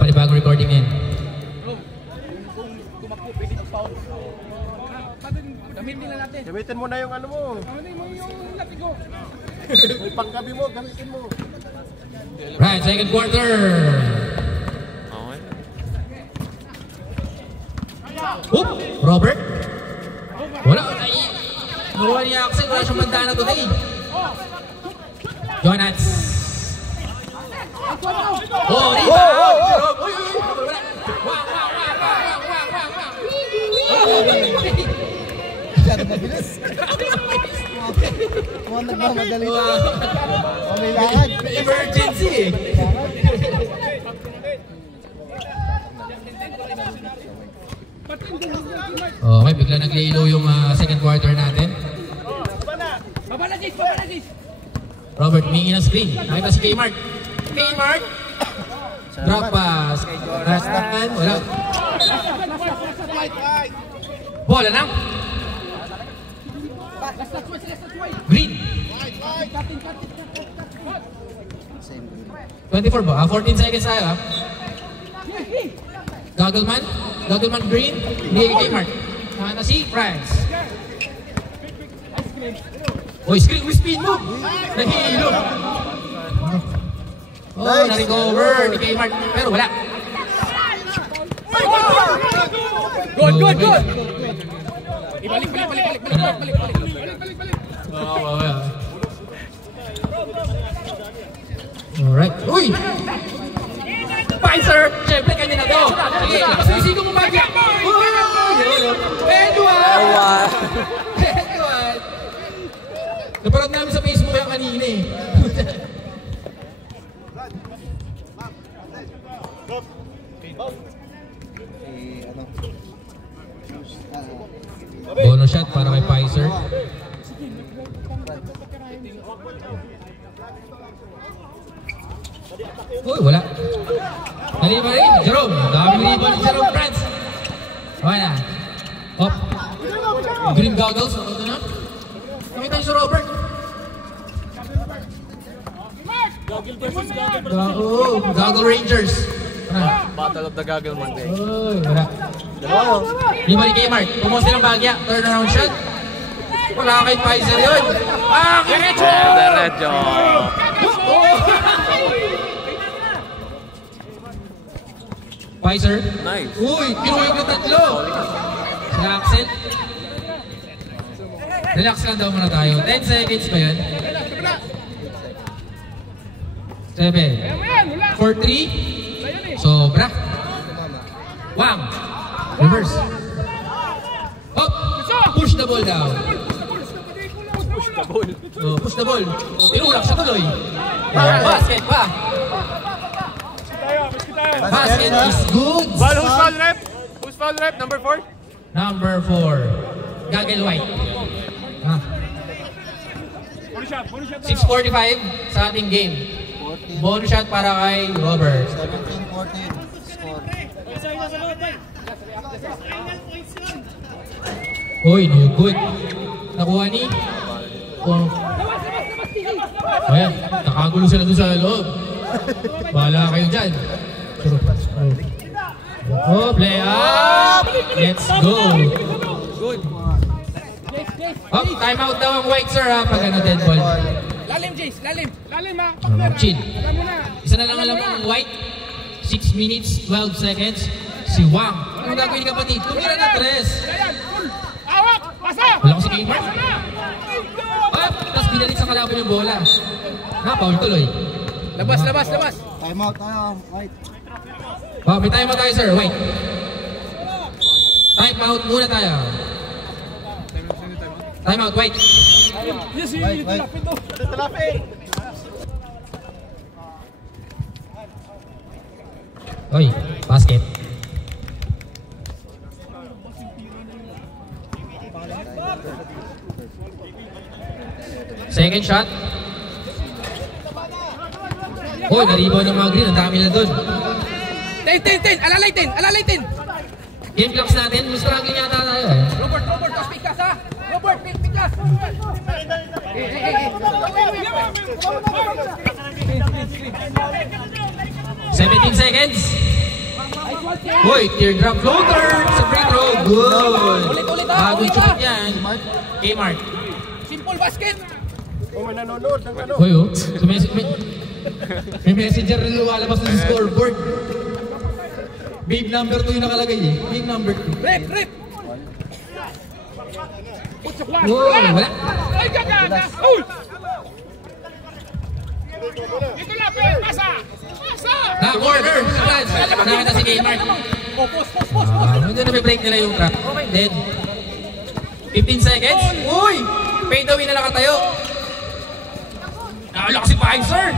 Panibagong recording yan. Gamitin mo na yung ano mo. Gamitin mo yung latigo. May panggabi mo, gamitin mo. Right, second quarter. Oop, Robert. Wala. Nakuha ni Axel. Wala siyang bandana today. Jonats. Oh, Rita. Masyado mabilis. Mukhang nagmamadali. May lakad. Emergency eh. Okay, bigla nag-ilo yung second quarter natin. Robert, mingi ng screen. Nakita si Kmart. Kmart! Drop pass. Last naman. Wala. Bola na. Green. 24 ba? 14 seconds tayo ha. Goggleman. Goggleman green. Hindi Kmart. Nakita si France. Oy, screen with speed move. Nahilo. Oh, na-recover ni Kmart. Pero wala. Good, good, good. Balik. Alright. Uy! Pfizer! Siyempre, kanya na to. Sige, kasisigo mo bagya. Edward! Edward! Naparad namin sa Facebook yung kanina eh. Bonus shot para kay Pfizer. Uy, wala. Naliba rin, Jerome. Daming rebound ni Jerome France. Okay na. Hop. Green goggles. Ito na. Nakita niyo si Robert. Goggle Rangers. Battle of the Goggle Monday. Uy, wala. Lima ni Kmart. Pumos nilang bagya. Turnaround shot. Wala kay Pfizer yun. Kirecho! Diretso! Pfizer. Nice. Uy, kinuwig yung tatlo. Si Axel. Relax lang daw muna tayo. 10 seconds pa yan. 7. 4-3. Sobra. Wang. Reverse. Hop. Push the ball down. Push the ball. Oh, push the ball. Tinulak siya tuloy. Basket pa. Basket is good. Ball, who's foul rep? Who's foul rep? Number 4? Number 4. Gagel White. 6:45 sa ating game. Bonus shot para kay Robert. 17-14 score. Uy, no good. Nakuha ni. Oh. Ayan, nakagulo sila doon sa loob. Bahala kayo dyan. Oh, play up! Let's go! Good. Oh, time out daw ang White, sir, ha? Pag ano, dead ball. Lalim, Jace, lalim. Lalim, ha? Chill. Alam mo na. Isa na lang alam ang White. 6 minutes, 12 seconds. Si Wang. Anong gagawin ni kapatid? Tumira na 3. Ayan, full. Awak! Pasa! Wala ko si Kmart. Oh, tapos pinalit sa kalaban yung bola. Paul tuloy. Labas, labas, labas. Time out tayo. White. Oh, may time out tayo, sir. Wait. Time out muna tayo. Time out, wait. Yes, White. Talapin! Oy, basket. Second shot. Oy, naribaw ng mga green. Ang dami na dun. 10. Alalay 10. Alalay 10. Game clocks natin. Mas struggle yata tayo eh. Robert, tos pikas, ha? Robert, pikas. 17 seconds. Hoy, teardrop floater sa free throw. Good. Ulit, Bagong chupit yan. Kmart. Simple basket. Oh, may nanonood ng ano. Hoy, oh. May messenger na lumalabas sa scoreboard. Babe number 2 yung nakalagay eh. Babe number 2. Rip. Wow, wala. Ay, gagana. Uy! Ito na, pasa! Na-corner! Nakita si Kmart. Post. Hindi na may break nila yung trap. Dead. 15 seconds. Uy! Fade away na nakatayo. Nakala si Pfizer!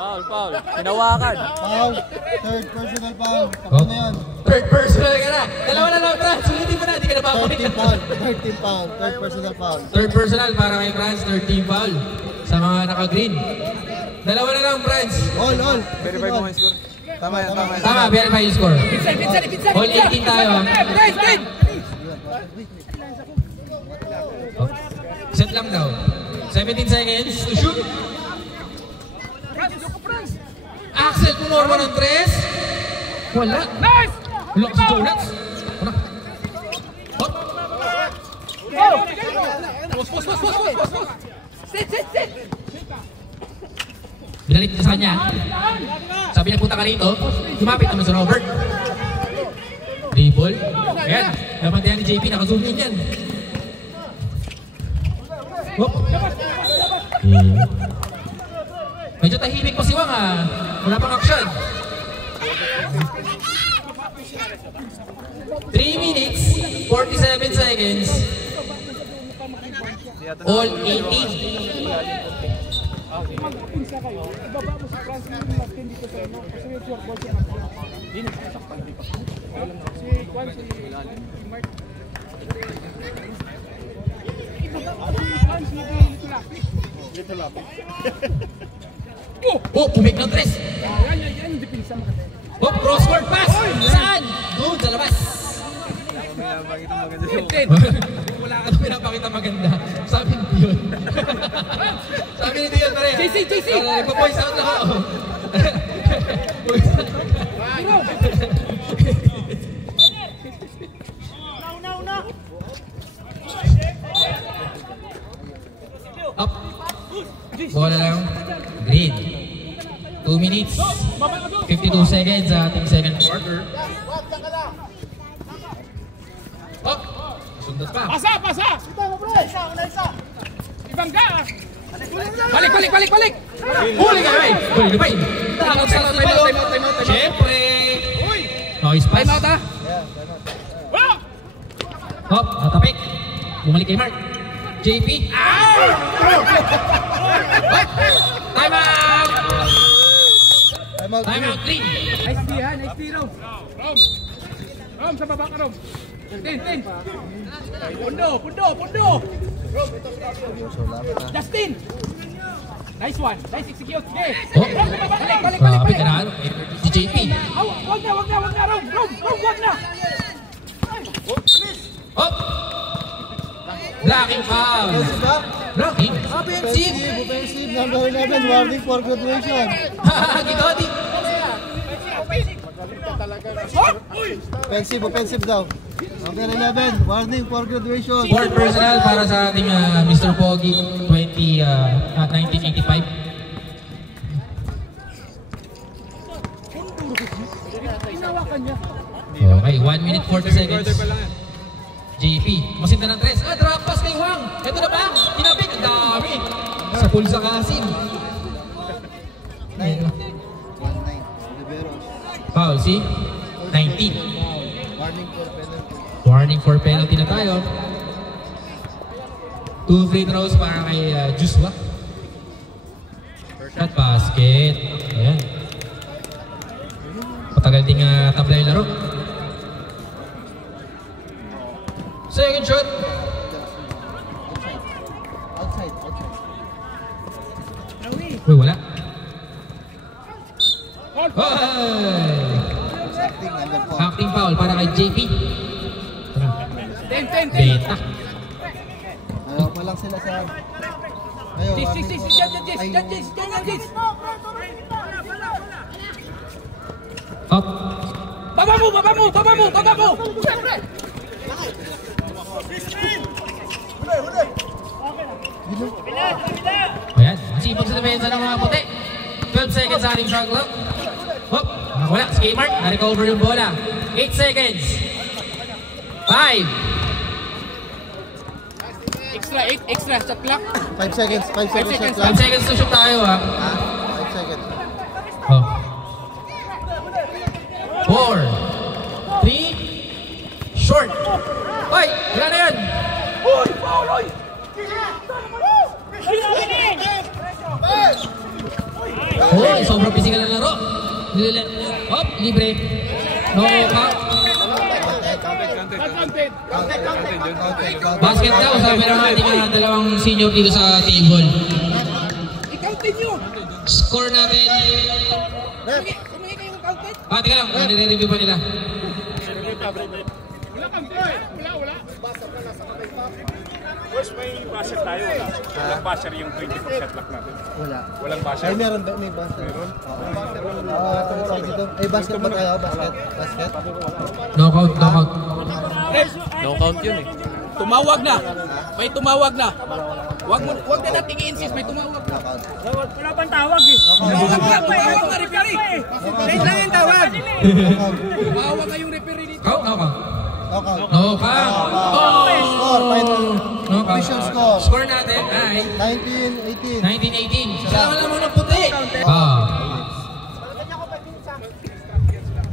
Foul. Hinawakan. Foul. Third personal foul. Tapos na yun. Third personal ka na. Dalawa na lang, Franz. Sulitin mo na. Hindi ka na papakita. 13 foul. 13 foul. Third personal foul. Third personal para kay Franz. 13 foul. Sa mga naka-green. Dalawa na lang, Franz. All. Verify mo yung score. Tama yan. Tama, verify yung score. Pinsan. All 18 tayo. Ten. Set lang daw. 17 seconds to shoot. Axel Punorma ng 3. Wala. Nice! Lock si Jonas. Wala. Hop. Post. Sit. Binalit niya sa kanya. Sabi niya, punta ka rito. Lumapit naman sa Robert. Dribble. Ayan. Napantayan ni JP. Naka-zoom in yan. Hop. Medyo tahimik pa si Wang ah. Wala pang action. 3 minutes, 47 seconds. All 18. Oh, pumik ng 3. Oh, cross-court pass! Saan? Doon, sa labas. Wala ka nang pinapakita maganda. Sabi ni Dion. Sabi ni Dion pare. JC! Ipa-voice out lang ako. Up. Bola lang. Green. 2 minutes. 52 seconds sa ating second quarter. Up. Sundas pa. Pasa! Ibangga! Balik! Huli ka, Ray! Huli ka, Ray! Takot sa tibalo! Siyempre! Noise pass. Time out ha! Hop, natapik. Bumalik kay Mark. JP. Hop! Time out! Time out, 3. Nice D ha, nice D Rom! Rom, sa baba ka Rom! Tin! Pundo! Justin! Nice one! Nice execute! Okay! Oh, Balik! grabe ka na. Si JP. Wag na Rom! Wag na! Hop! Blocking foul. Blocking? Offensive. Number 11. Warning for graduation. Gitodi. Offensive daw. Number 11. Warning for graduation. Fourth personal para sa ating Mr. Pogi 1985. Okay, 1 minute 40 seconds. JP, masinta ng 3. Drop pass kay Wang. Ito na ba? Kinapit. Ang dami. Sa pulsa kasin. 19. Liberos. Foul, see? 19. Warning for penalty. Warning for penalty na tayo. 2 free throws para kay Joshua. Shot basket. Ayan. Patagal din tabla yung laro. Second shot. Outside. Uy, wala. Hey! Acting number 4. Acting foul para kay JP. Ten! Beta. Ayaw pa lang sila sa Ayaw, Jis, warning. Jis, Jis. Up. Baba mo! Siyempre! Ayan, sipag sa depensa ng mga puti. 12 seconds sa ating shot clock. Hop, wala. Si Kmart, na-recover yung bola. 8 seconds. 5. Extra, shot clock. 5 seconds. 5 seconds shot 5 clock. seconds to shoot tayo ha. 5 seconds. Oh. 4. 3. Short. Hoy, wala na yan. Hoy, sobrang physical na laro. Hop, libre. No count. Basket daw, sabi ng ating dalawang senior dito sa table. I-countin nyo. Score natin. Kumingi kayo ng counted. Teka lang, nire-review pa nila. Wala counted. Wala. Boss, may basher tayo. Walang basher yung 24 shot clock natin. Wala. Walang basher. Ay, meron ba? May basket. Meron? Ay, basket ba tayo? Basket? No count, no count. No count yun eh. Tumawag na. May tumawag na. Wag na nating i-insist, may tumawag na. Wala pang tawag eh. Tumawag na referee. Late lang yung tawag. Tumawag na yung referee dito. Count, no count. Okay. No count. Oh! Score, final. No count. Official score. Score natin ay 19-18. 19-18. Siya naman lang muna puti. Ah.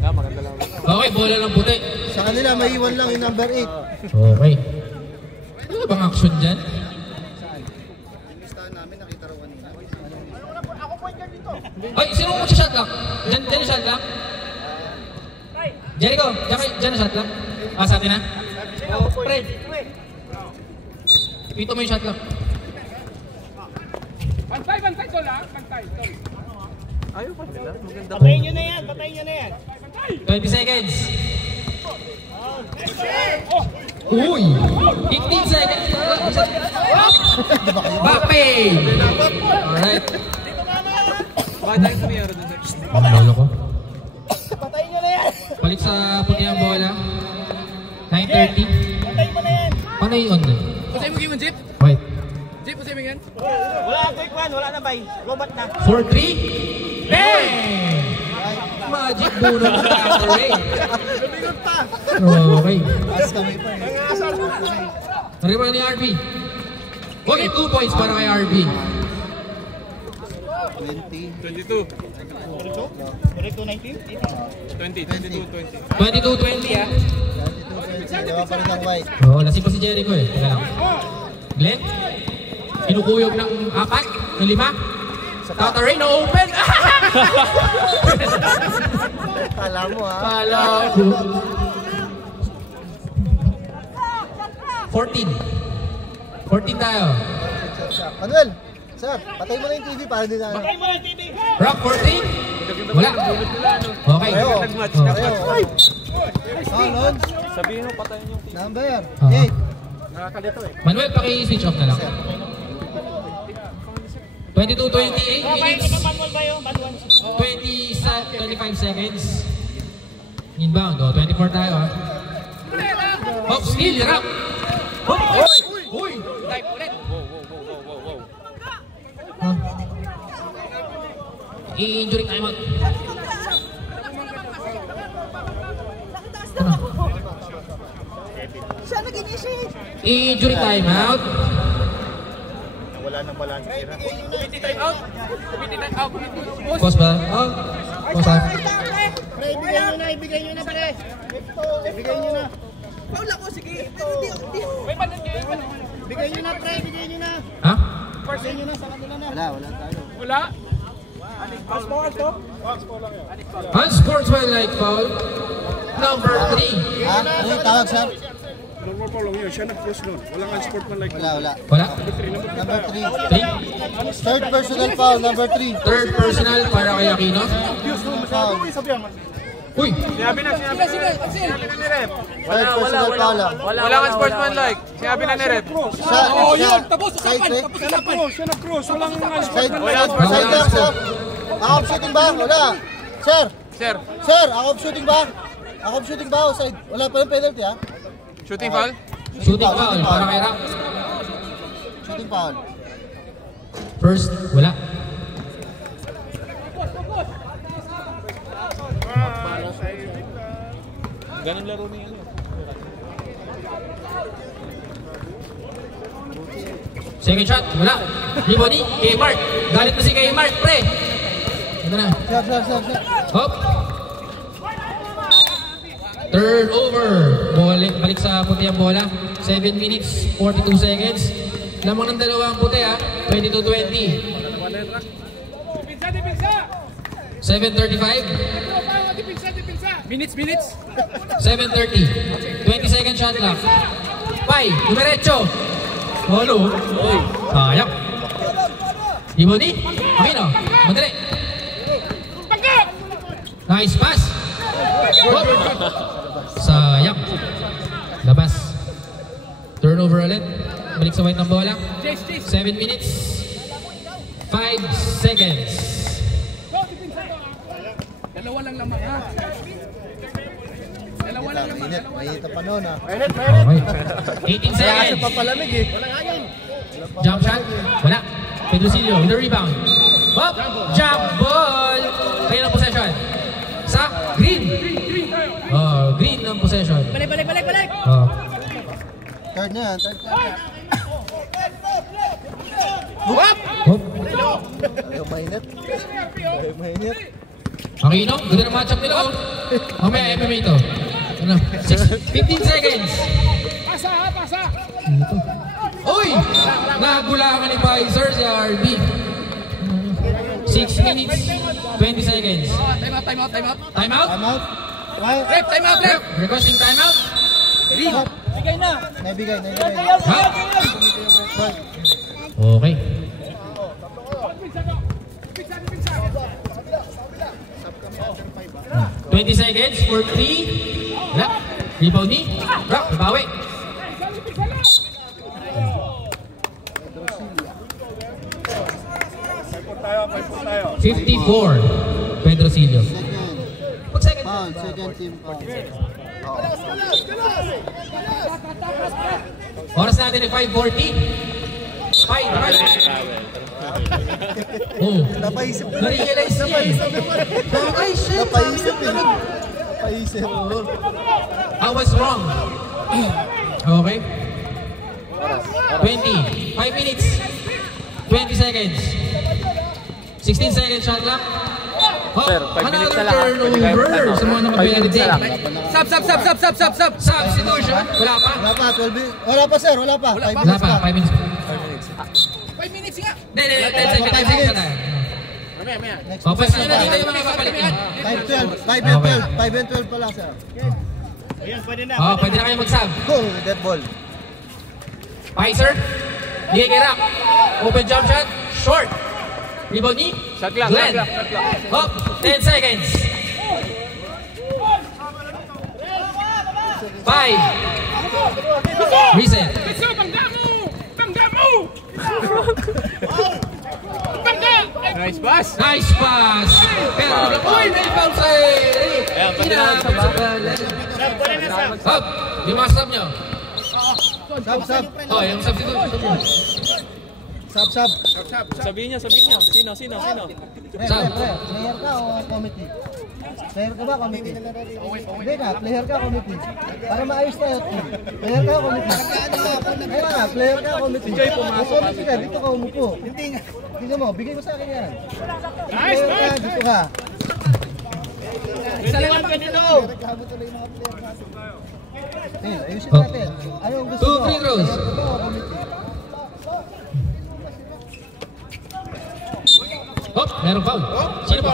Maganda lang. Okay, bola ng puti. Sa kanila, may iwan lang yung number 8. Okay. Ano bang action dyan? Ay, sino mo shot lock? Diyan yung shot lock? Jericho, diyan na shot lock? Sa atin na? Fred. Ipito mo yung shot lock. Bantay, tol ha. Bantay, tol. Ayaw pa nila. Maganda. Patayin nyo na yan. 20 seconds. Uy! 15 seconds. Backpay! Alright. Bakit tayo tumiyara dun? Lolo ko. Patayin nyo na yan. Balik sa puti ang bola. 9:30. Patayin mo na yan. Paano yun? Pasay mo game Jeep? Wait. Jeep, pasay mo yan? Wala na quick one. Wala na bay. Lobat na. 4-3. Bang! Magic bunot sa battery. Lumingon pa. Okay. As kami pa eh. Nariman ni RB. Okay, 2 points para kay RB. 22. 22-20 ah. 22-20. Gawa pa rin ng white. Oo, lasing pa si Jericho eh. Teka lang. Glenn? Kinukuyog ng 4, ng 5. Tataray na open! Kala mo ha. Kala ko. 14. 14 tayo. Manuel, sir, patay mo na yung TV para din na. Patayin mo na TV. Rock 14? Wala. Okay. Pareho. Oh. Pareho. Anon, Sabihin mo, patayin yung team. number Ah. 8. Manuel, paki-switch off na lang. 22-28 minutes. Manual ba yun? Manual. 25 seconds. Inbound. 24 tayo ha. Oh, steal. Rock. Oh, uy! Type ulit. I-injury timeout. Siya nag-initiate. I-injury timeout. Wala nang balance. Committee time out. Pause ba? Oh. Pause ha. Pre, ibigay nyo na, pre. Ibigay nyo na. Paula ko, sige. May panan kayo. Ibigay nyo na, pre. Ibigay nyo na. Ha? Ibigay nyo na sa kanila na. Wala tayo. Wala. Unsportsmanlike foul. Number 3. Ha? Ano yung tawag, sir? Normal pa lang yun. Siya nag-post nun. Walang unsportman like. Wala. Wala? Number 3. 3. Third personal foul, number 3. Third personal para kay Aquino. Foul. Uy! Sinabi na Sila, Axel. ni Rep. Wala Wala kang sportsmanlike. Sinabi na ni Rep. Oh, yun. Tapos sa Side sapan. check. Tapos sa sapan. Side sir. Ako shooting ba? Wala. Sir. Sir, Sir, ako shooting ba? Ako shooting ba? Side. Wala pa yung penalty ha? shooting foul? Shooting foul para kay Rock. Shooting foul. First, wala. Ganun laro niya. Second shot, wala. Rebound kay Mark. Galit mo si kay Mark, pre. Ito na. Sir. Hop. Turnover. Balik sa puti ang bola. 7 minutes, 42 seconds. Lamang ng dalawang puti ha. 22-20. 7:35. Minutes. 7:30. 20 second shot clock. Pai, dumiretso. Holo. Sayang. Iboni. Aquino. Madali. Nice pass. Hop. Sayang. Labas. Turnover ulit. Balik sa white ng bola. 7 minutes. 5 seconds. Dalawa lang naman ha. Mainit pa noon ha. Okay. 18 seconds. Papalamig eh. Walang hangin. Jump shot. Wala. Pedrosillo with the rebound. Hop. Jump ball. Kayo ng possession. Sa green. Green ng possession. Balik. Third na yan. Hop. Ayaw mainit. Aquino. Ganda ng matchup nila. Mamaya MMA ito. 15 seconds. Pasa. Uy! Nagulangan ni Pfizer si RB. 6 minutes, 20 seconds. Time out. Time out? Time out. Rep, time out, rep. Requesting time out? Bigay na. Naibigay. Ha? Okay. Twenty seconds for 3. Wala. Rebound ni Rock. Babawi. Tayo. 54. Pedrosillo. Pag second. Foul. Second team foul. Oras natin ay 5:40. 5, right? Oh. Napaisip na. Na-realize niya eh. Ay, shit. Napaisip. I was wrong. Okay. 20. 5 minutes. 20 seconds. 16 seconds shot clock. Sir, 5 minutes na lang. Pwede kayo Turnover sa mga nakapenalty. Sub. Substitution. Wala pa. Wala pa sir. Wala pa. Wala pa. 5 minutes. 5 minutes nga. Hindi. 10 seconds na. O, pwede nyo na dito yung mga kapalitin. 5 and 12 pala sir. Ayan, pwede na. O, pwede na kayo mag-sub. Cool. Dead ball. Pfizer. Bigay kay Rock. Open jump shot. Short. Rebound ni Shot clock. Glenn. Hop. 10 seconds. 5. Reset. Nice pass. Nice pass. Pero, uy, may foul sa Hop. Yung mga sub nyo. Sub. Oh, yung substitute. Sub. Sabihin niya. Sino? Sub. Player ka o committee? Player ka ba committee? Hindi na, player ka committee. Para maayos tayo. Player ka committee. Kaya nga, player ka committee. Committee ka, dito ka umupo. Tingnan mo, bigay mo sa akin yan. Player ka, dito ka. Isa lang ang ganito. Ayusin natin. Anong gusto 2 mo? free throws. Player ka ba o committee? Hop, merong foul. Sino ba?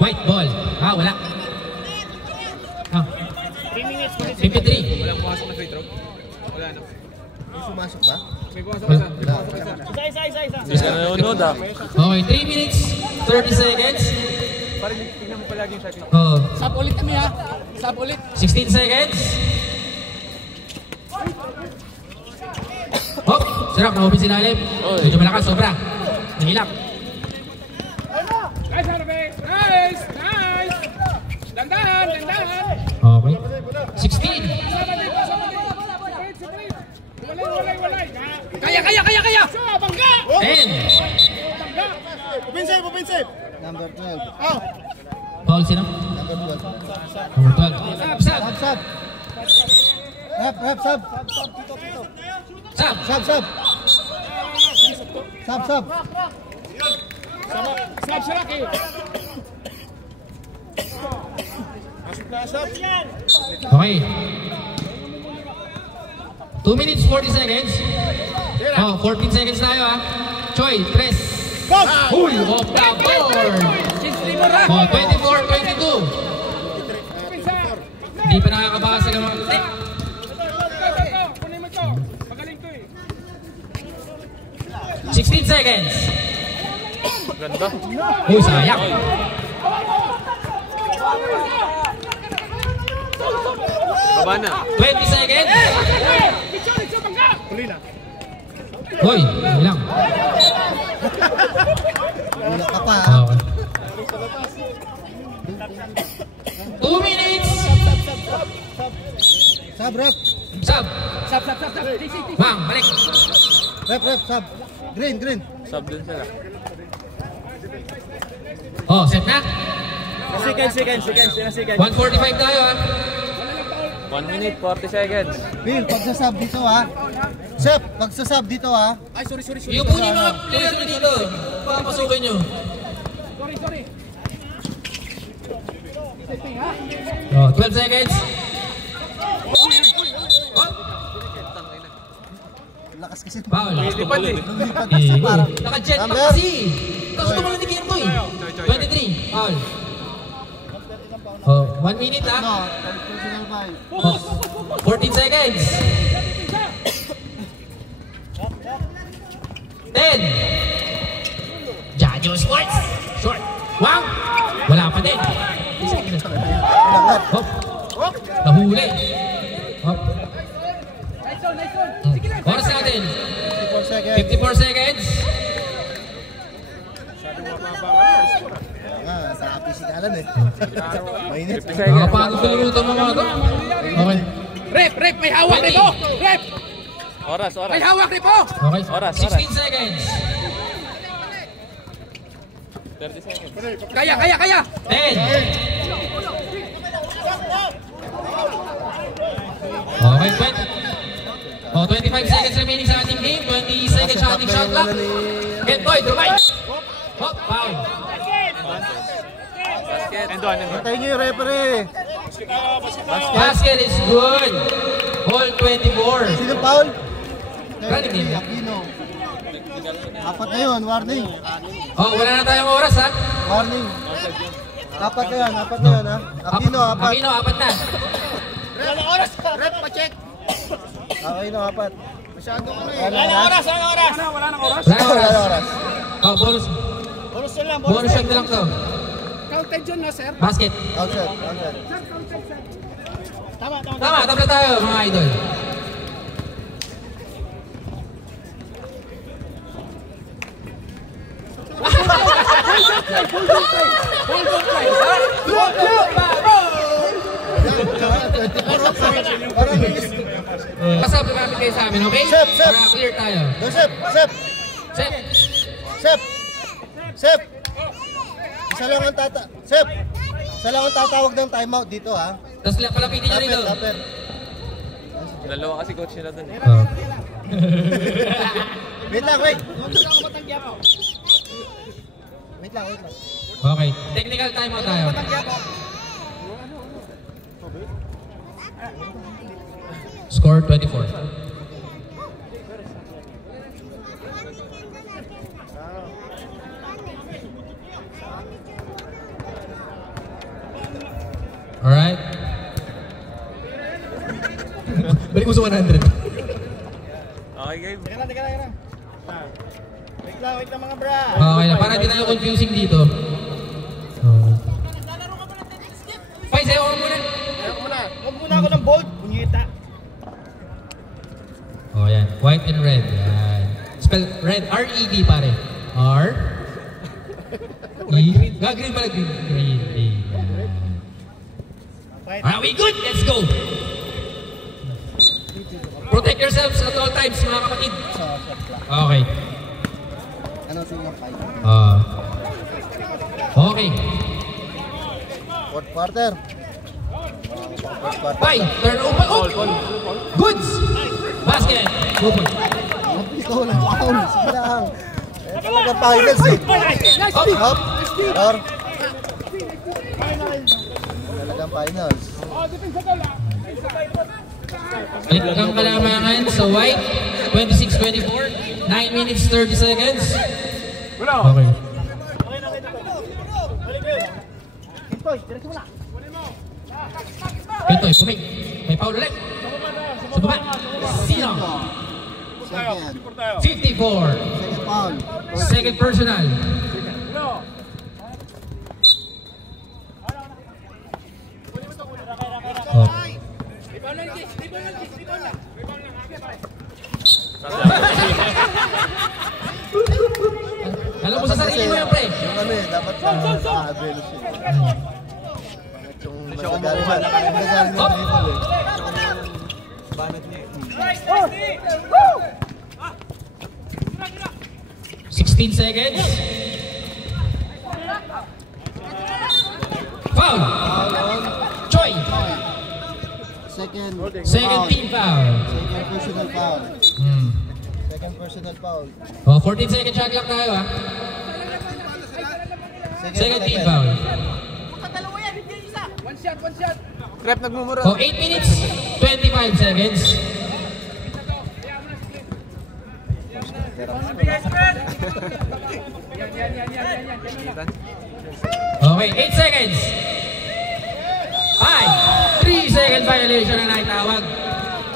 White ball. Wala. 3 minutes. 53. Walang pumasok na free throw. Wala na. May pumasok ba? May pumasok isa. Isa. Isa nanonood ah. Okay, 3 minutes, 30 seconds. Parang tignan mo palagi yung shot clock. Oh, Sub ulit kami ha. Sub ulit. 16 seconds. Hop, sarap, na-open si Nalim. Medyo malakas, sobra. Nahilak. Nice, Harvey! Nice! Nice! Dandahan! Dandahan! Okay. 16. Walay! Kaya! So, bangga! 10. Pupinsay, pupinsay. Number 12. Foul sino? Number 12. Number 12. Sab. Sub, sub. Rep, sub. Sab. Sub. Sub. Sab siya laki! Masuk na asap. Okay. 2 minutes 40 seconds. Oh, 14 seconds tayo ha. Choi, press. Uy, off the board. Oh, 24-22. Hindi pa nakakabasa ng mga tek. Kunin mo to! Magaling to eh! 16 seconds. Ganda! Uy, sayang. Baba na! 20 seconds. Litso, bangga! Huli na. Uy, ilang. Wala ka pa. Okay. 2 minutes. Sub, rep. Sub. Sub. Bang, balik. Rep, sub. Green. Sub dun sila. Oh, set na. Seconds. 145 tayo ha. 1 minute, 40 seconds. Bill, pagsasub dito ha. Sep, pagsasub dito ha. Ay, sorry. Yung po yung mga player nyo dito. Papasukin nyo. Sorry. Oh, 12 seconds. Oh, Lakas kasi. foul. Lipad eh. Lumipad kasi parang. Naka-jet pa Number? kasi. Tapos tumalon ni Kirko eh. 23. Foul. Oh, 1 minute ha. No, personal foul. Oh, 14 seconds. 10. Jajo Sports. Short. Wow. Wala pa din. Hop. Nahuli. Hop. Oras natin. 54 seconds. 54 seconds. Sa pisikalan eh. Mainit. Nakapagod sa luto mo mga to. Okay. Rep, may hawak rep po! Rep! Oras. May hawak rep po! Okay. Oras. 16 seconds. 30 seconds. Kaya! 10. Okay, 20. Oh, 25 seconds remaining sa ating game. 20 seconds sa ating shot clock. Get boy, Dumay. Hop, foul. Basket. And one. Tayo niyo yung referee. Basket is good. Ball 24. Sino foul? Running game. Aquino. Apat na yun, warning. Oh, wala na tayong oras ha. Warning. Apat na yan ha. Aquino, apat. Aquino, apat na. Rep, pa-check! Aquino, apat. Masyadong ano eh. Wala na oras. Wala na Wala na oras. Oh, bonus. Bonus na lang. Bonus shot na lang to. Counted yun na, sir. Basket. Outside. Tama. Tama, tabla tayo mga idol. Pasabi namin kayo sa amin, okay? Sep. Para clear tayo. Go, Sep. Sep. Isa lang ang tatawag ng timeout dito ha. Tapos palapitin nyo rito. Tapper. Dalawa kasi coach nila dun eh. Oh. Wait lang. Wait lang. Okay, technical timeout tayo. Score 24. Alright. Balik mo sa 100. Okay, game. Teka lang. Wait lang mga bra. Okay na, para di tayo confusing dito. Okay. Oh, yan. White and red. Yan. Spell red. R-E-D pare. R. E. Green pala. Green. Green. Yan. Are we good? Let's go. Protect yourselves at all times, mga kapatid. Okay. Ano silang fight? Okay. Fourth quarter. Bye. Turn over. Oh. Goods. Basket. Go for it. Ikaw lang. Sige lang. Talaga finals eh. Up. Or. Talagang finals. Balik ang kalamangan sa white. 26-24. 9 minutes 30 seconds. Okay. Ito, pumig. May foul ulit. Sa baba. Sino? Second. 54. Second foul. Second personal. Oh. Alam mo sa sarili mo yan, pre. Yung ano eh, dapat naka-abelos eh. Bakit yung masagaling na? Masagaling na dribble eh. Banat niya eh. 16 seconds. Foul. Choi. Second team foul. Second personal foul. Second personal foul. Oh, 14 second shot clock tayo ah. Second team foul. One shot. Crep nagmumura. Oh, 8 minutes 25 seconds. Okay, 8 seconds. 5, 3 second violation na naitawag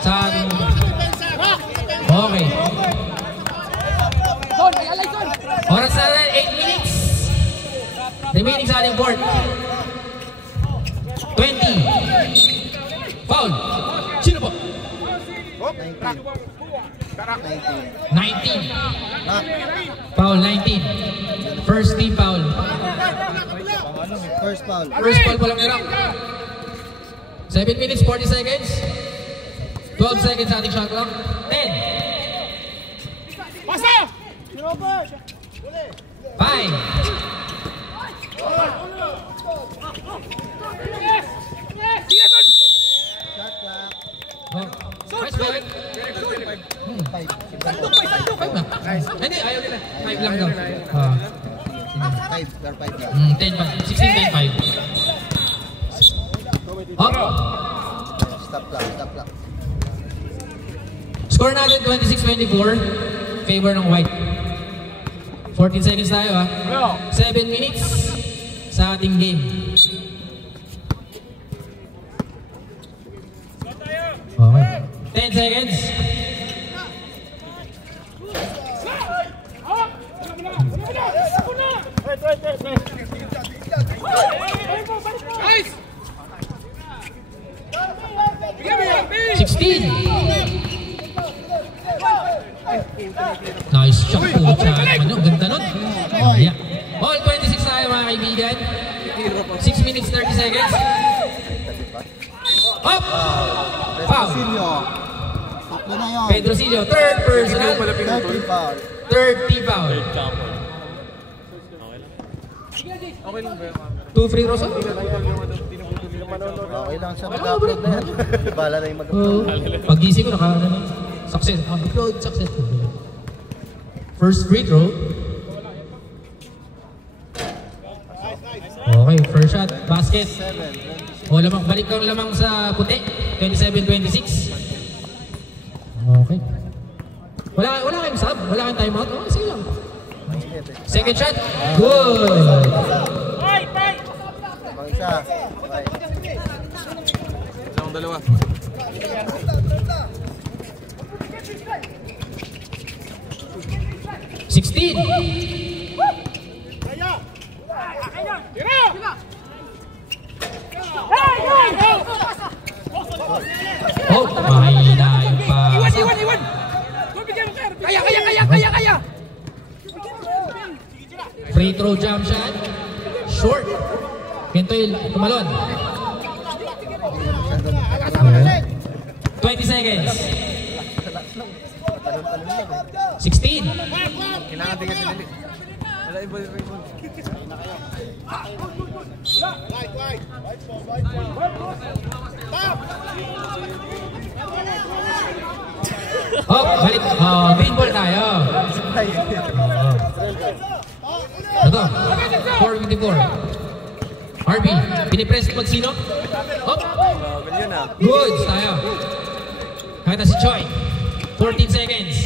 sa ating. Okay. Oras na rin, 8 minutes. Remaining sa ating board. 20. Foul. Sino po? 19. Foul 19. First team foul. First foul. First foul pa lang nila. 7 minutes 40 seconds. 12 seconds sa ating shot clock. 10. 5. Shot clock. Nice ball. 5 na. Hindi, ayaw nila. 5 lang daw. 5 lang. 10 pa. 16, 10, 5. Up. Stop clock. Score natin 26-24. Favor ng white. 14 seconds tayo ha. 7 minutes sa ating game. Okay. 10 seconds. Nice! 16. Nice shot po. Ang ganda nun. Yeah. All 26 tayo mga kaibigan. 6 minutes 30 seconds. Up! Foul. Takbo na yun. Pedrosillo, third personal. Third team foul. Two free throws. Okay lang siya mag-upload na yan. Bala na yung mag-upload. Pag-gising ko success. Upload successful. First free throw. Okay, first shot, basket. O, balik kang lamang sa puti. 27-26. Okay. Wala kayong sub? Wala kayong timeout? Okay, sige lang. Second shot. Good. Mang isa. Isang dalawa. 16. Oh. throw jump shot. Short. Kentoy tumalon. 20 seconds. 16. Kailangan din kasi nili. Wala iba yung rebound. Oh, balik. Green ball tayo. Ito. 454. RB, pinipress pag sino? Hop. Goods tayo. Kahit si Choi. 14 seconds.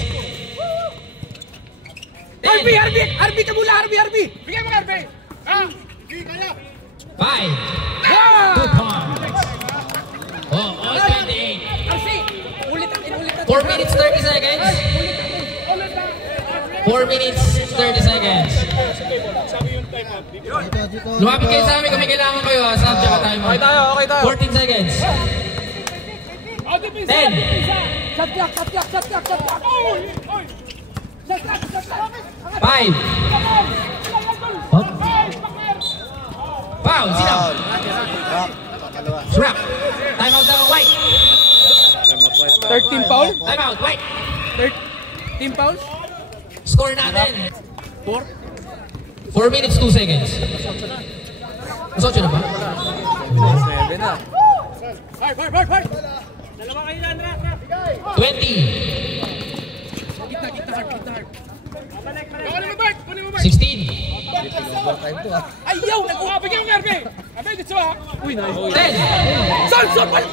RB ka mula, RB. Bigyan mo RB. Ah, kaya. 5. 2 points. Oh, all 28. Kasi, ulit. 4 minutes 30 seconds. 4 minutes 30 seconds. Lumapit kayo sa amin kung may kailangan kayo ha. Saan tsaka tayo mo? Okay tayo. 14 seconds. 10. Shot clock. 5. Hop. Foul. Sino? Wrap. Time out daw. White. 13 foul? Time out. White. 13 fouls? Score natin. 4 minutes 2 seconds. Mas 8 na ba? 7 na. Fire. Dalawa kayo na, 20. Kita hard. Kunin mo, Bart. 16. Ayaw! Bigyan mo ng RB. RB, dito ha. Uy, nice. 10. Sol, balik.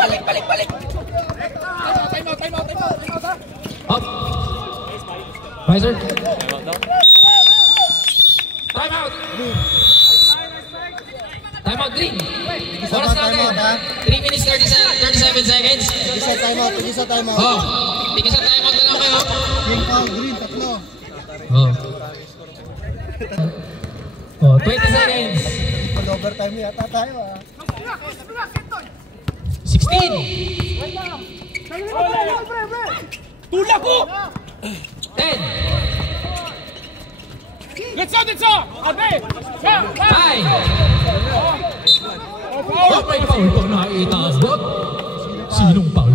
Time out ha. Up. Visor. Time out. Time out, green. Oras natin. 3 minutes 37 seconds. Tigisa timeout. Oh, tigisa time out na lang kayo. Green foul, green, tatlo. Oh, 20 seconds. Pag-overtime yata tayo ah. 16. Tulak ko! 10. Let's go! RB! 5. Oh, may foul pa nakaitabot. Sinong foul?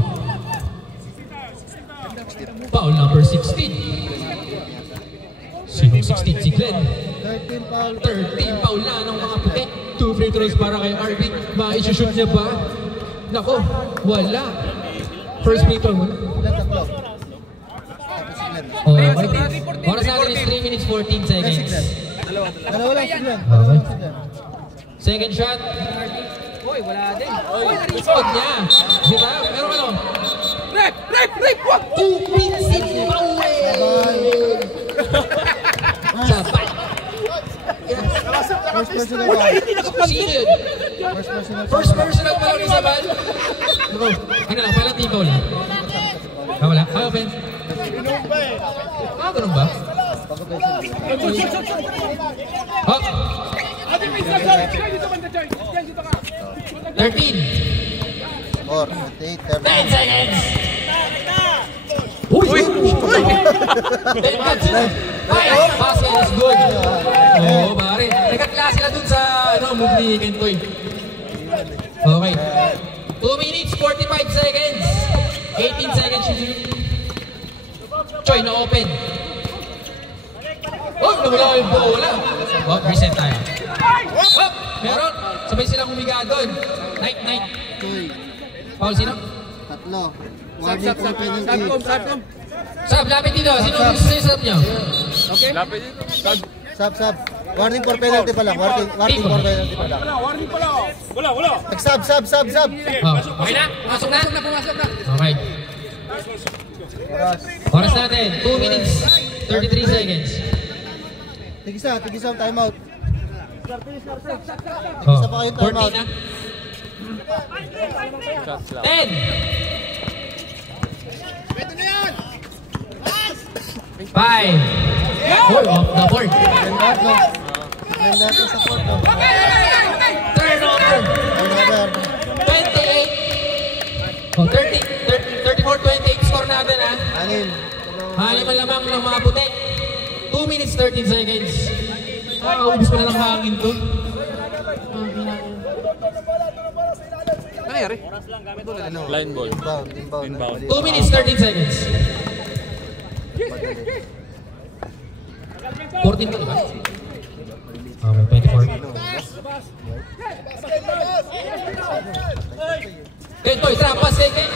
Foul number 16. Sinong 16? Si Glenn. 13 foul. 13 foul na ng mga puti. 2 free throws para kay RB. Ma-shoot niya ba? Nako, wala. First free throw muna. Ilan tatlo? Oh, okay. Oras natin is 3 minutes 14 seconds. Dalawa lang, sige. Okay. Second shot. Uy, wala din. Spot niya. Diba? Pero ano? Rep! 2 minutes foul. Sabay. First personal foul. Sino yun? First personal foul. First personal foul ni Sabal. Ano lang, pala team foul. Wala. Ay, offense. Ganun ba? Hop. 13. 4, 8, 10 seconds. Uy! 10 cuts na. Ay, basket is good. Oo, pare. Nagkaklase sila dun sa move ni Kentoy. Okay. 2 minutes, 45 seconds. 18 seconds. Choy, na-open. Oh, nawala yung bola. Oh, reset tayo. Oh, meron. Sabay silang humiga doon. Night. Foul sino? Tatlo. Warning for penalty. Subcom. Sab, lapit dito. Sino gusto sa sab niyo? Okay. Sub. Warning for penalty pa lang. Warning for penalty pa lang. Wala. Sub. Oh, okay na? Pasok na? Pumasok na. Okay. Oras natin. 2 minutes, 33 seconds. Tigisa ang timeout. Oh, pa kayo time 14 out. na. 10. Five. Four off the board. Ganda natin sa court. No? Turnover. Turnover. 28. Oh, 34-28 score natin ha. Anin. Halim ang lamang ng mga puti. 2 minutes 13 seconds. Nakakaubos pa na ng hangin to. Ano nangyari? Line ball. Inbound. 2 minutes, 13 seconds. 14 to, diba? Okay, 24. Kentoy, trap pass kay Ken.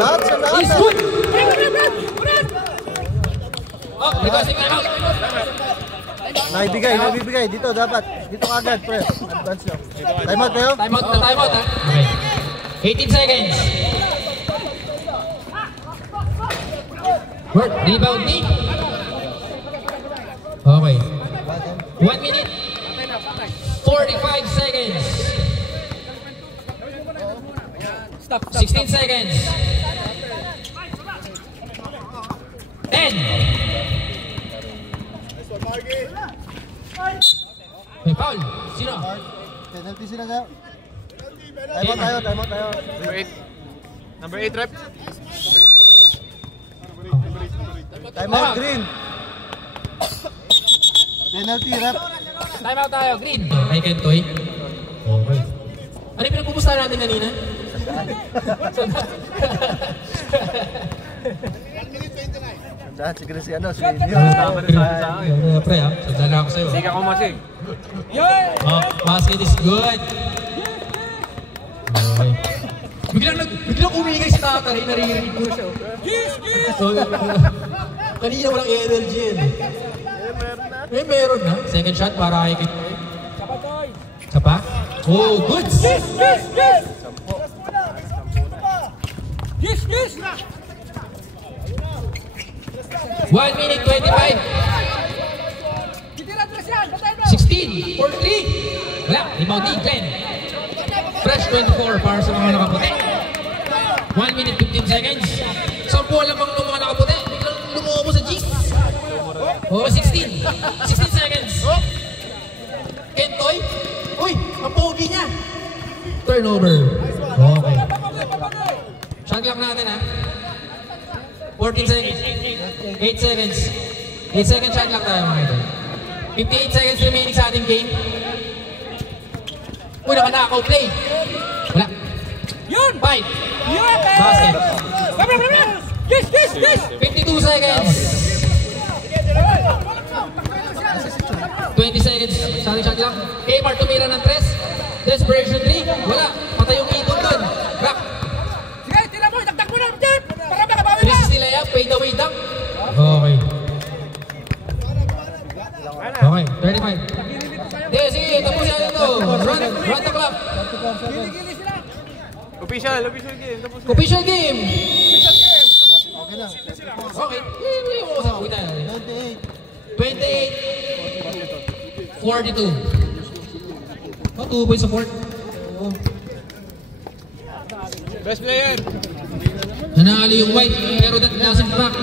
Lahat sa lahat. He's good! Oh, reversing time out. Naibigay. Dito dapat. Dito kagad, pre. Advance lang. Time out kayo? Time out ha. Okay. 18 seconds. Work, rebound ni. Okay. 1 minute. 45 seconds. 16 seconds. 10. May foul. Sino? Penalty sila sa'yo. Time out tayo. Number 8 rep. Time out, Green. Penalty, rep. Time out tayo. Green. Kay Kentoy. Okay. Ano yung pinagpupustahan natin kanina? Sandaan, siguro si ano, si Pre ha, sandala ako sa'yo. Sige ako masig. Oh, basket is good. Okay. Biglang umigay si Tatay, naririnig ko siya. So, kanina walang energy yan. Meron na. Second shot para kay Kentoy. Isa pa? Oh, good! 1 minute 25. 16 for 3. Wala, rebound ni Glenn. Fresh 24 para sa mga nakaputi. 1 minute 15 seconds. 10 lamang ng mga nakaputi. Biglang lumuha mo sa G's. Oh, 16. 16 seconds. Kentoy. Uy, ang pogi niya. Turnover. Okay. Shot clock natin ha. 14 seconds. 8 seconds. 8 seconds shot clock tayo mga ito. 58 seconds remaining sa ating game. Uy, nakanakaw play. Wala. Yun! 5. Yun! Basket. Yes! 52 seconds. 20 seconds sa ating shot clock. Kmart tumira ng 3. Desperation 3. Wala. Patay yung ibon doon. Rock. Sige, tila mo! Dagdag mo na! Jeep! Para makabawi na! 3 nila yan. Fade away dunk. Okay. Okay. 35. Sige. Tapos yan ito. Run the clock. Gili-gili sila! Official game. Tapos na. Official game. Okay na. Okay. Hindi mo sa puta. 28. 42. Oh, 2 points support. Best player. Nanalo yung white, pero that doesn't back.